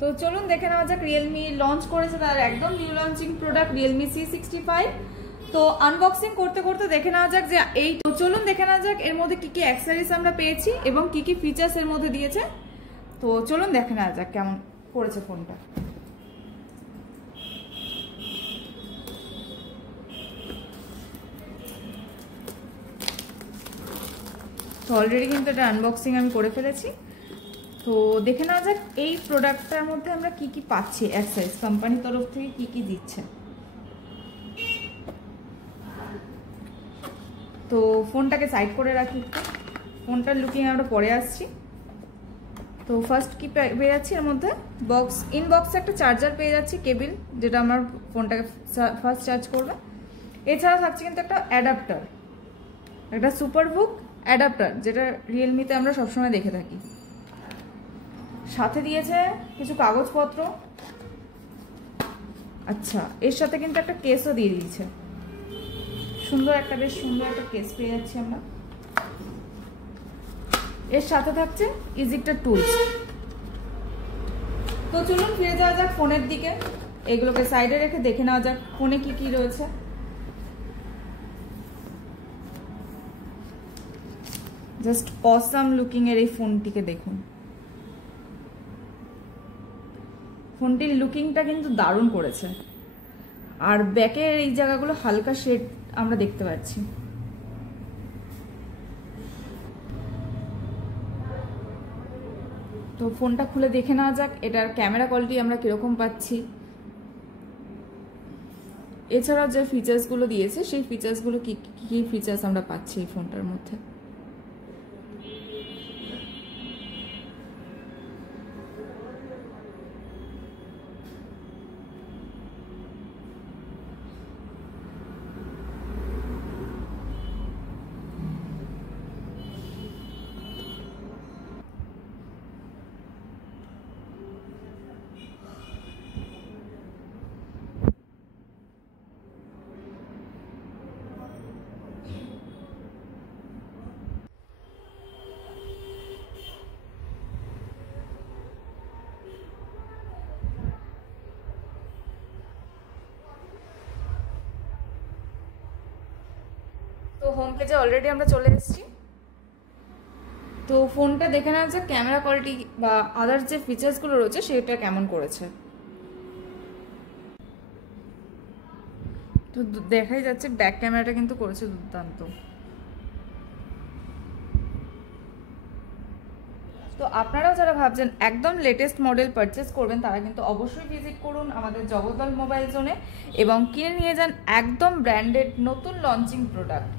তো চলুন দেখে নেওয়া যাক রিয়েলমি লঞ্চ করেছে তার একদম new launching product Realme C65। তো আনবক্সিং করতে করতে দেখে নেওয়া যাক যে এই, তো চলুন দেখে নেওয়া যাক এর মধ্যে কি কি অ্যাক্সেসরিজ আমরা পেয়েছি এবং কি কি ফিচার্স এর মধ্যে দিয়েছে। তো চলুন দেখে নেওয়া যাক কেমন করেছে ফোনটা। তো অলরেডি কিন্তু এটা আনবক্সিং আমি করে ফেলেছি। তো দেখে নেওয়া যাক এই প্রোডাক্টটার মধ্যে আমরা কি কি পাচ্ছি, অ্যাক্সেসরিজ কোম্পানির তরফ থেকে কি কি দিচ্ছে। তো ফোনটাকে সাইড করে রাখি, ফোনটার লুকিং আমরা পরে আসছি। তো ফার্স্ট কি পেয়ে যাচ্ছি এর মধ্যে ইনবক্সে একটা চার্জার পেয়ে যাচ্ছি, কেবিল, যেটা আমার ফোনটাকে ফার্স্ট চার্জ করবে। এছাড়া থাকছে কিন্তু একটা অ্যাডাপ্টার, একটা সুপারবুক অ্যাডাপ্টার, যেটা রিয়েলমিতে আমরা সবসময় দেখে থাকি। সাথে দিয়েছে কিছু কাগজপত্র। আচ্ছা, এর সাথে কিন্তু একটা কেসও দিয়ে দিয়েছে, বেশ সুন্দর একটা কেস পেয়ে যাচ্ছি আমরা। এর সাথে থাকছে ইজিক্টার টুলস। তো চলুন ফিরে যাওয়া যাক ফোনের দিকে, এগুলোকে সাইডে রেখে দেখে নেওয়া যাক ফোনে কি কি রয়েছে। জাস্ট অসাম লুকিং এর এই ফোনটিকে দেখুন, ফোনটির লুকিংটা কিন্তু দারুণ করেছে। আর ব্যাকের এই জায়গাগুলো হালকা শেড আমরা দেখতে পাচ্ছি। তো ফোনটা খুলে দেখে নেওয়া যাক এটার ক্যামেরা কোয়ালিটি আমরা কিরকম পাচ্ছি। এছাড়াও যে ফিচার্সগুলো দিয়েছে সেই ফিচার্সগুলো কি কি ফিচার্স আমরা পাচ্ছি এই ফোনটার মধ্যে। তো হোম পেজে অলরেডি আমরা চলে এসেছি। তো ফোনটা দেখে নেওয়া যাক ক্যামেরা কোয়ালিটি বা আদার্স যে ফিচার্সগুলো রয়েছে সেটা কেমন করেছে। তো দেখাই যাচ্ছে ব্যাক ক্যামেরাটা কিন্তু করেছে দুর্দান্ত। তো আপনারাও যারা ভাবছেন একদম লেটেস্ট মডেল পারচেস করবেন তারা কিন্তু অবশ্যই ভিজিট করুন আমাদের জগদ্দল মোবাইল জোনে এবং কিনে নিয়ে যান একদম ব্র্যান্ডেড নতুন লঞ্চিং প্রোডাক্ট।